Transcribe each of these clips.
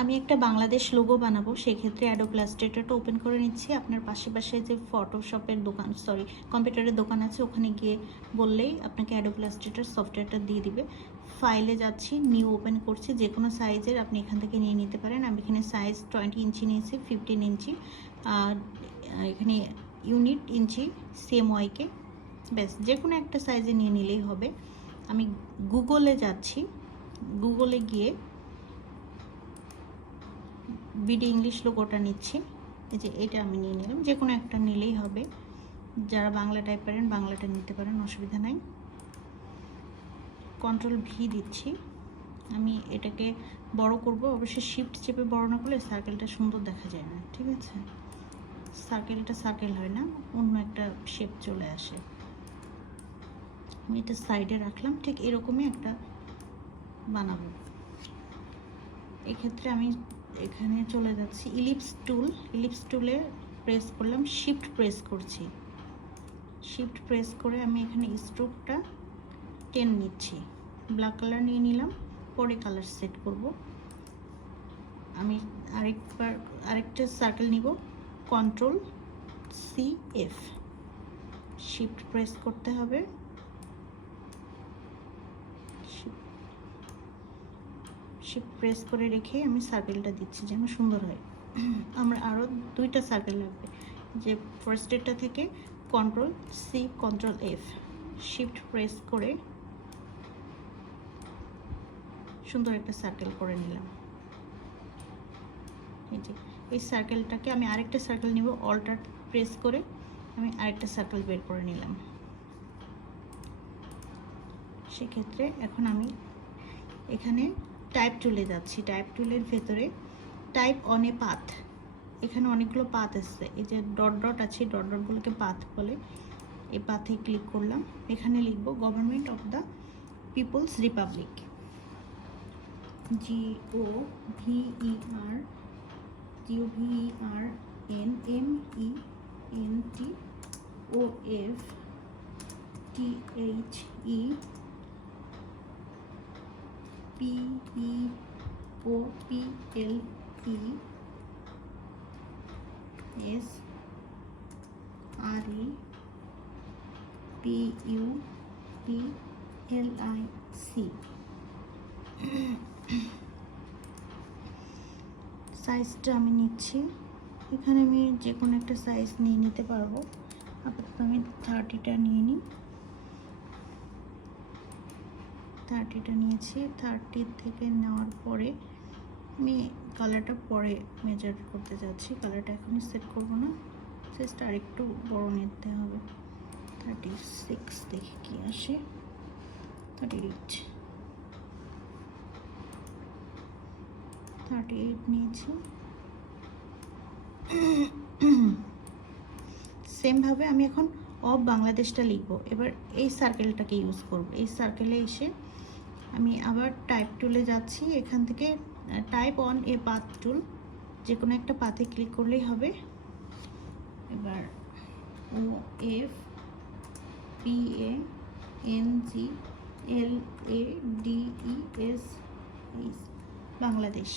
আমি একটা বাংলাদেশ লোগো বানাবো, সেক্ষেত্রে অ্যাডোব ইলাস্ট্রেটরটা ওপেন করে নিচ্ছি। আপনার পাশে যে ফটোশপের দোকান, কম্পিউটারের দোকান আছে, ওখানে গিয়ে বললেই আপনাকে অ্যাডোব ইলাস্ট্রেটর সফটওয়্যারটা দিয়ে দিবে। ফাইলে যাচ্ছি, নিউ ওপেন করছি। যে কোনো সাইজের আপনি এখান থেকে নিয়ে নিতে পারেন। আমি এখানে সাইজ 20 ইঞ্চি নিয়েছি, 15 ইঞ্চি, এখানে ইউনিট ইঞ্চি CMYK, ব্যাস যে কোনো একটা সাইজে নিয়ে নিলেই হবে। আমি গুগলে যাচ্ছি, গুগলে গিয়ে বিডি ইংলিশ লোগোটা নিচ্ছি। এই যে এটা আমি নিয়ে নিলাম, যে কোনো একটা নিলেই হবে। যারা বাংলা টাইপ পারেন বাংলাটা নিতে পারেন, অসুবিধা নাই। কন্ট্রোল V দিচ্ছি। আমি এটাকে বড় করব, অবশ্যই শিফট চেপে বড় না করলে সার্কেলটা সুন্দর দেখা যায় না, ঠিক আছে? সার্কেলটা সার্কেল হয় না, অন্য একটা শেপ চলে আসে। আমি এটা সাইডে রাখলাম, ঠিক এরকমই একটা বানাবো। এক্ষেত্রে আমি এখানে চলে যাচ্ছি ইলিপস টুলে প্রেস করলাম, শিফট প্রেস করছি। শিফট প্রেস করে আমি এখানে স্ট্রোকটা 10 নিচ্ছি, ব্ল্যাক কালার নিয়ে নিলাম। পরে কালার সেট করব। আমি আরেকটা সার্কেল নিব, কন্ট্রোল CF, শিফট প্রেস করতে হবে। শিফট প্রেস করে রেখে আমি সার্কেলটা দিচ্ছি যেন সুন্দর হয়। আমরা আরও দুইটা সার্কেল লাগবে। যে ফার্স্টেরটা থেকে control C, control F, shift press করে সুন্দর একটা সার্কেল করে নিলাম। এই যে এই সার্কেলটাকে আমি আরেকটা সার্কেল নিব, অল্টার প্রেস করে আমি আরেকটা সার্কেল বের করে নিলাম। সেক্ষেত্রে এখন আমি এখানে টাইপ টুলে যাচ্ছি। টাইপ টুলের ভেতরে টাইপ অন এ পাথ, এখানে অনেকগুলো পাথ আসছে। এই যে ডট ডট আছে, ডট ডটগুলোকে পাথ বলে। এই পাথে ক্লিক করলাম। এখানে লিখব government of the people's republic, GOVERNMENTPOPLEPUPLIC। সাইজটা আমি নিচ্ছি, এখানে আমি যে কোনো একটা সাইজ নিয়ে নিতে পারবো। আপাতত আমি 30টা নিয়ে নিই। 30টা নিয়েছি। 30 থেকে নেওয়ার পরে আমি কালারটা পরে মেজার করতে যাচ্ছি। কালারটা এখনই সেট করবো না, সাইজটা আরেকটু বড় নিতে হবে। 36 দেখে কি আসে, 38 নিয়েছি। সেমভাবে আমি এখন অফ বাংলাদেশটা লিখব। এবার এই সার্কেলটাকে ইউজ করব। এই সার্কেলে এসে আমি আবার টাইপ টুলে যাচ্ছি। এখান থেকে টাইপ অন এ পাথ টুল, যে কোনো একটা পাথে ক্লিক করলেই হবে। এবার OFPANGLADES, বাংলাদেশ।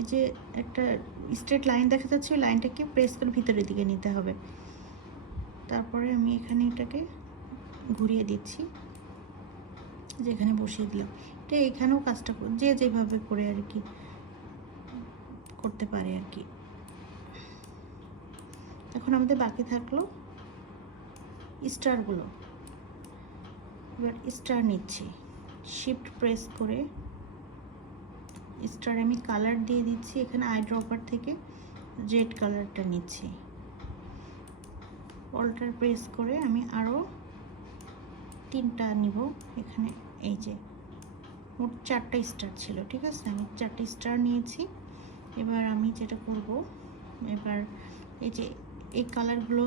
এই যে একটা স্ট্রেট লাইন দেখা যাচ্ছে, ওই লাইনটাকে প্রেস করে ভিতরের দিকে নিতে হবে। তারপরে আমি এখানে এটাকে ঘুরিয়ে দিচ্ছি, যেখানে বসিয়ে দিলাম। এটা এখানেও কাজটা যে যেভাবে করে আর কি করতে পারে আর কি। এখন আমাদের বাকি থাকলো স্টারগুলো। এবার স্টার নিচ্ছি, শিফট প্রেস করে স্টার আমি কালার দিয়ে দিচ্ছি। এখানে আই ড্রপার থেকে রেড কালারটা নিচ্ছি, অল্টার প্রেস করে আমি আরও 3টা নিব। এখানে এই যে মোট 4টা স্টার ছিল, ঠিক আছে? আমি 4টা স্টার নিয়েছি। এবার আমি যেটা করব, এবার এই যে এই কালারগুলো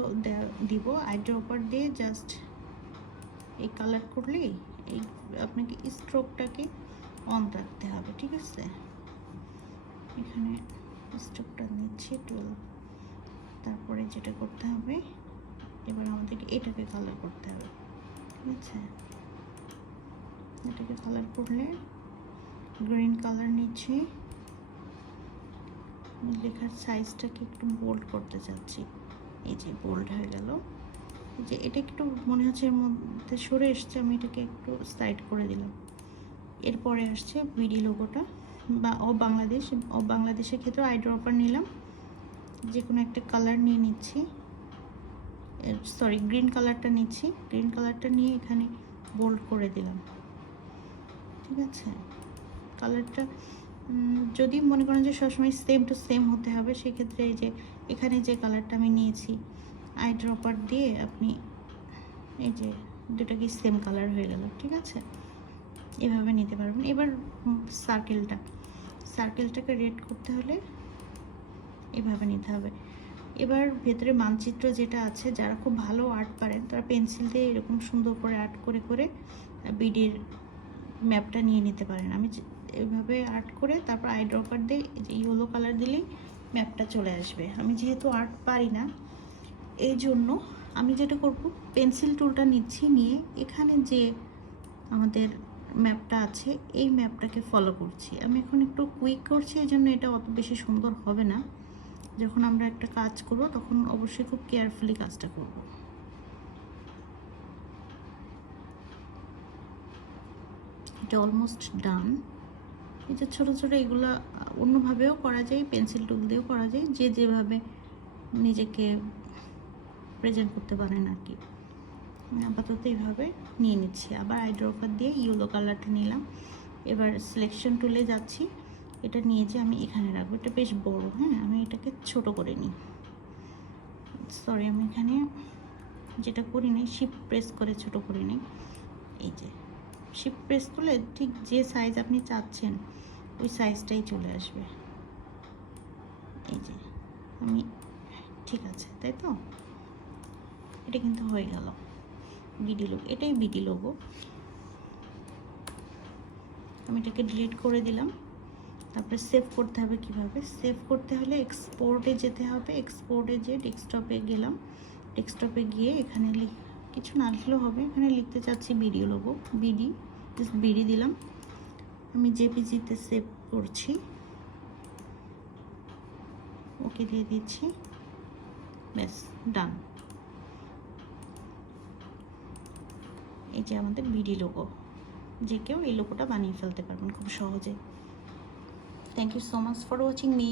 দিব, আই ড্রপার দিয়ে জাস্ট এই কালার করলেই এই আপনাকে স্ট্রোকটাকে অন রাখতে হবে, ঠিক আছে? এখানে স্ট্রোকটা নিচ্ছি 12। তারপরে যেটা করতে হবে, এবার আমাদেরকে এটাকে কালার করতে হবে, ঠিক আছে? এটাকে কালার করলে গ্রিন কালার নিচ্ছি, লেখার সাইজটাকে একটু বোল্ড করতে চাচ্ছি। এই যে বোল্ড হয়ে গেল। যে এটা একটু মনে হচ্ছে এর মধ্যে সরে এসছে, আমি এটাকে একটু সাইড করে দিলাম। এরপরে আসছে বিডি লোগোটা বা বাংলাদেশের ক্ষেত্রে আই ড্রপার নিলাম, যে কোনো একটা কালার নিয়ে নিচ্ছি, সরি গ্রিন কালারটা নিচ্ছি। গ্রিন কালারটা নিয়ে এখানে বোল্ড করে দিলাম, ঠিক আছে। কালারটা যদি মনে করেন যে সবসময় সেম টু সেম হতে হবে, সেক্ষেত্রে এই যে এখানে যে কালারটা আমি নিয়েছি আই ড্রপার দিয়ে আপনি এই যে দুটো কি সেম কালার হয়ে গেল, ঠিক আছে। এভাবে নিতে পারবেন। এবার সার্কেলটাকে রেড করতে হলে এভাবে নিতে হবে। এবার ভেতরে মানচিত্র যেটা আছে, যারা খুব ভালো আর্ট পারেন তারা পেন্সিল দিয়ে এরকম সুন্দর করে আর্ট করে করে বিডির ম্যাপটা নিয়ে নিতে পারেন। আমি এভাবে আর্ট করে তারপর আই ড্রপার দিয়ে যে ইয়েলো কালার দিলেই ম্যাপটা চলে আসবে। আমি যেহেতু আর্ট পারি না, এই জন্য আমি যেটা করব, পেন্সিল টুলটা নিচ্ছি, নিয়ে এখানে যে আমাদের ম্যাপটা আছে এই ম্যাপটাকে ফলো করছি। আমি এখন একটু কুইক করছি, এই জন্য এটা অত বেশি সুন্দর হবে না। যখন আমরা একটা কাজ করব তখন অবশ্যই খুব কেয়ারফুলি কাজটা করব। এটা অলমোস্ট ডান। এই যে ছোটো ছোটো এগুলো অন্যভাবেও করা যায়, পেন্সিল টুল দিয়েও করা যায়, যে যেভাবে নিজেকে প্রেজেন্ট করতে পারেন আর কি। আপাতত এইভাবে নিয়ে নিচ্ছি। আবার আই ড্রপার দিয়ে ইয়েলো কালারটা নিলাম। এবার সিলেকশন টুলে যাচ্ছি, এটা নিয়ে যে আমি এখানে রাখবো। এটা বেশ বড়, হ্যাঁ, আমি এটাকে ছোট করে নিই। সরি, আমি এখানে যেটা করি নিই, শিফট প্রেস করে ছোট করে নিই। এই যে শিফট প্রেস করলে ঠিক যে সাইজ আপনি চাচ্ছেন ওই সাইজটাই চলে আসবে। এই যে আমি, ঠিক আছে, তাই তো। এটা কিন্তু হয়ে গেল বিডি লোগো। এটাই বিডি লোগো। আমি এটাকে ডিলিট করে দিলাম। তারপরে সেভ করতে হবে। কিভাবে সেভ করতে হলে এক্সপোর্টে যেতে হবে। এক্সপোর্টে যে ডেস্কটপে গেলাম, ডেস্কটপে গিয়ে এখানে কিছু না লিখলেও হবে, এখানে লিখতে চাচ্ছি BD logo, BD, just BD দিলাম। আমি জেপিজিতে সেভ করছি, ওকে দিয়ে দিচ্ছি, ব্যাস ডান। এই যে আমাদের বিডি লোগো। যে কেউ এই লোগোটা বানিয়ে ফেলতে পারবেন খুব সহজে। Thank you so much for watching me.